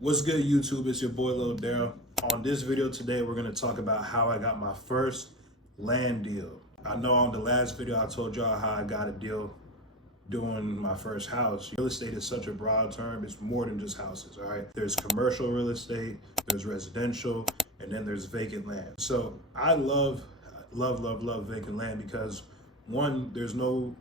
What's good, YouTube? It's your boy Lil Daryl. On this video today, we're gonna talk about how I got my first land deal. I know on the last video I told y'all how I got a deal doing my first house. Real estate is such a broad term. It's more than just houses, all right? There's commercial real estate, there's residential, and then there's vacant land. So I love vacant land because one, there's no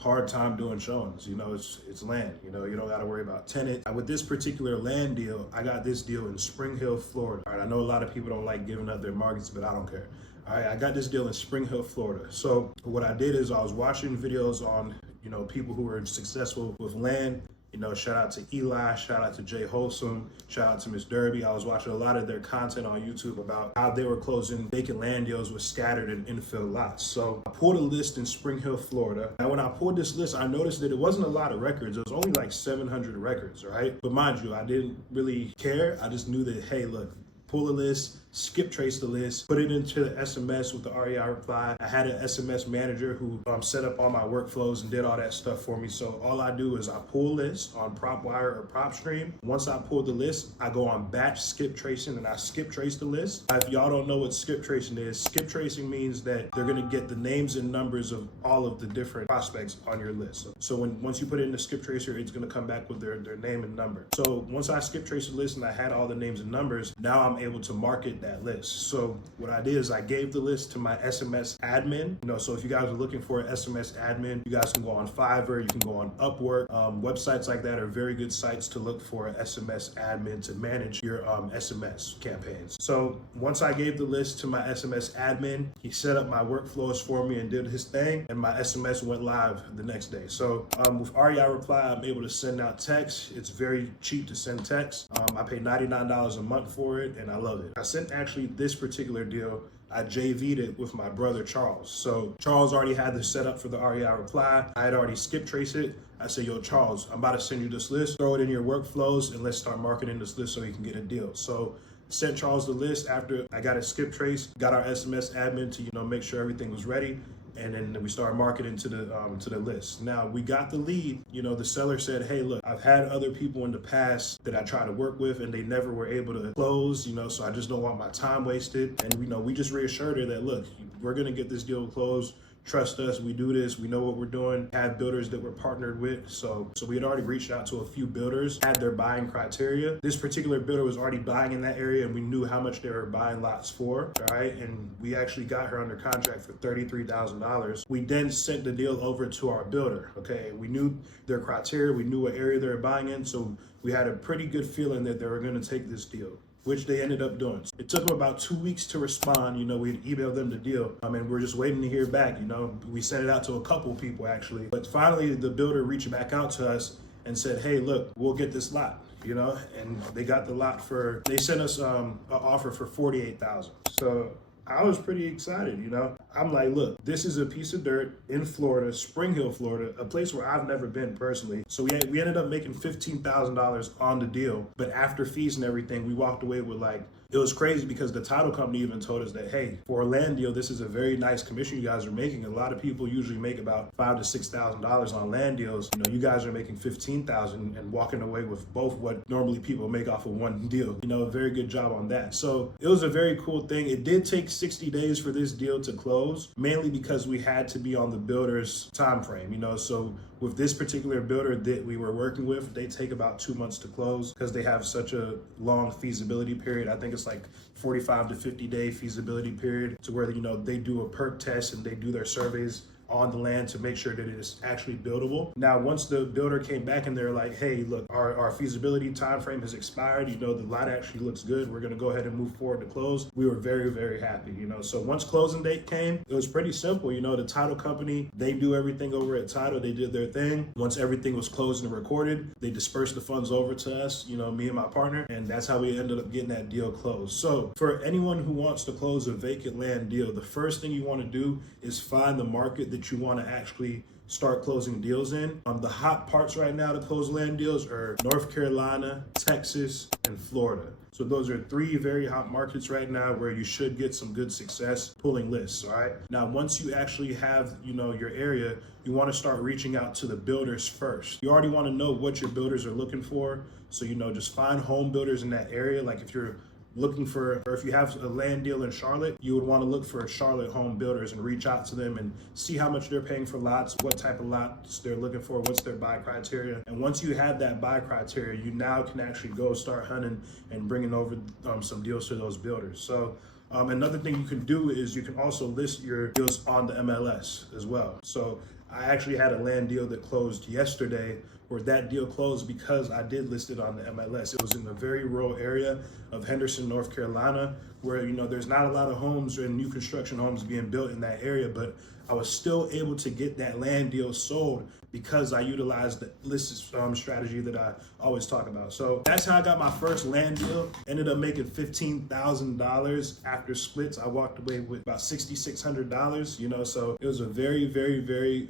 hard time doing showings. You know, it's land. You know, you don't got to worry about tenant. With this particular land deal, I got this deal in Spring Hill, Florida. All right, I know a lot of people don't like giving up their markets, but I don't care. All right, I got this deal in Spring Hill, Florida. So what I did is I was watching videos on, you know, people who are successful with land. You know, shout out to Eli, shout out to Jay Wholesome, shout out to Miss Derby. I was watching a lot of their content on YouTube about how they were closing vacant land deals with scattered and infill lots. So I pulled a list in Spring Hill, Florida. And when I pulled this list, I noticed that it wasn't a lot of records. It was only like 700 records, right? But mind you, I didn't really care. I just knew that, hey, look, pull a list, skip trace the list, put it into the SMS with the REI reply. I had an SMS manager who set up all my workflows and did all that stuff for me. So all I do is I pull lists on PropWire or PropStream. Once I pull the list, I go on batch skip tracing and I skip trace the list. If y'all don't know what skip tracing is, skip tracing means that they're gonna get the names and numbers of all of the different prospects on your list. So once you put it in the skip tracer, it's gonna come back with their name and number. So once I skip traced the list and I had all the names and numbers, now I'm able to market that list. So what I did is I gave the list to my SMS admin. You know, so if you guys are looking for an SMS admin, you guys can go on Fiverr, you can go on Upwork. Websites like that are very good sites to look for an SMS admin to manage your SMS campaigns. So once I gave the list to my SMS admin, he set up my workflows for me and did his thing, and my SMS went live the next day. So with REI Reply, I'm able to send out text. It's very cheap to send text. I pay $99 a month for it, and I love it. I sent actually this particular deal, I JV'd it with my brother Charles. So Charles already had this set up for the REI reply. I had already skip traced it. I said, yo, Charles, I'm about to send you this list. Throw it in your workflows and let's start marketing this list so you can get a deal. So sent Charles the list after I got it skip traced, got our SMS admin to, you know, make sure everything was ready. And then we started marketing to the list. Now we got the lead. You know, the seller said, hey, look, I've had other people in the past that I try to work with and they never were able to close, you know, so I just don't want my time wasted. And, you know, we just reassured her that, look, we're going to get this deal closed. Trust us, we do this, we know what we're doing, had builders that we're partnered with. So we had already reached out to a few builders, had their buying criteria. This particular builder was already buying in that area and we knew how much they were buying lots for, all right? And we actually got her under contract for $33,000. We then sent the deal over to our builder, okay? We knew their criteria, we knew what area they were buying in, so we had a pretty good feeling that they were gonna take this deal, which they ended up doing. It took them about 2 weeks to respond. You know, we emailed them the deal. And we're just waiting to hear back. You know, we sent it out to a couple people actually. But finally, the builder reached back out to us and said, hey, look, we'll get this lot, you know, and they got the lot for, they sent us an offer for $48,000. So I was pretty excited, you know. I'm like, look, this is a piece of dirt in Florida, Spring Hill, Florida, a place where I've never been personally. So we ended up making $15,000 on the deal. But after fees and everything, we walked away with like, it was crazy because the title company even told us that, hey, for a land deal, this is a very nice commission you guys are making. A lot of people usually make about $5,000 to $6,000 on land deals. You know, you guys are making $15,000 and walking away with both what normally people make off of one deal. You know, a very good job on that. So it was a very cool thing. It did take 60 days for this deal to close, mainly because we had to be on the builder's time frame, you know. So with this particular builder that we were working with, they take about 2 months to close because they have such a long feasibility period. I think it's like 45 to 50 day feasibility period to where, you know, they do a perk test and they do their surveys on the land to make sure that it is actually buildable. Now, once the builder came back and they're like, hey, look, our feasibility time frame has expired, you know, the lot actually looks good, we're gonna go ahead and move forward to close. We were very, very happy, you know. So once closing date came, it was pretty simple, you know. The title company, they do everything over at title, they did their thing. Once everything was closed and recorded, they dispersed the funds over to us, you know, me and my partner, and that's how we ended up getting that deal closed. So for anyone who wants to close a vacant land deal, the first thing you wanna do is find the market that you want to actually start closing deals in. The hot parts right now to close land deals are North Carolina, Texas, and Florida. So those are three very hot markets right now where you should get some good success pulling lists, all right? Now, once you actually have, your area, you want to start reaching out to the builders first. You already want to know what your builders are looking for. So, just find home builders in that area. Like if you're looking for, or if you have a land deal in Charlotte, you would want to look for Charlotte home builders and reach out to them and see how much they're paying for lots, what type of lots they're looking for, what's their buy criteria. And once you have that buy criteria, you now can actually go start hunting and bringing over some deals to those builders. So another thing you can do is you can also list your deals on the MLS as well. So I actually had a land deal that closed yesterday, where that deal closed because I did list it on the MLS. It was in a very rural area of Henderson, North Carolina, where there's not a lot of homes and new construction homes being built in that area, but I was still able to get that land deal sold because I utilized the list strategy that I always talk about. So that's how I got my first land deal. Ended up making $15,000 after splits. I walked away with about $6,600, so it was a very, very, very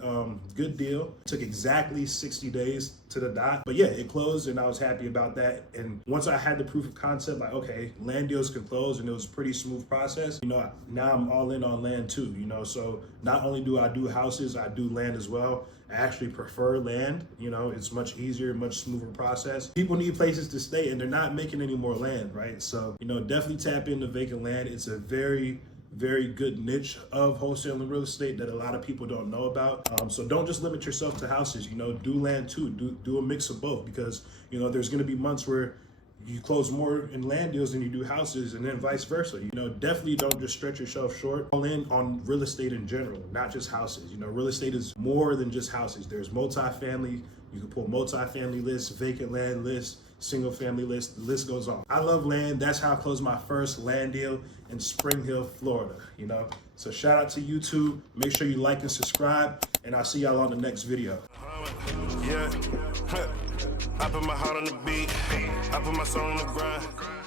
good deal. It took exactly 60 days to the dot. But yeah, it closed and I was happy about that. And once I had the proof of concept, like, okay, land deals can close, and it was a pretty smooth process, now I'm all in on land too, so not only do I do houses, I do land as well. I actually prefer land, it's much easier, much smoother process. People need places to stay and they're not making any more land, right? So, definitely tap into vacant land. It's a very, very good niche of wholesaling real estate that a lot of people don't know about. So don't just limit yourself to houses, do land too, do a mix of both, because, there's gonna be months where you close more in land deals than you do houses, and then vice versa. Definitely don't just stretch yourself short. All in on real estate in general, not just houses. Real estate is more than just houses. There's multifamily. You can pull multifamily lists, vacant land lists, single family lists. The list goes on. I love land. That's how I closed my first land deal in Spring Hill, Florida. So shout out to YouTube. Make sure you like and subscribe, and I'll see y'all on the next video. Yeah, I put my heart on the beat, I put my soul on the grind.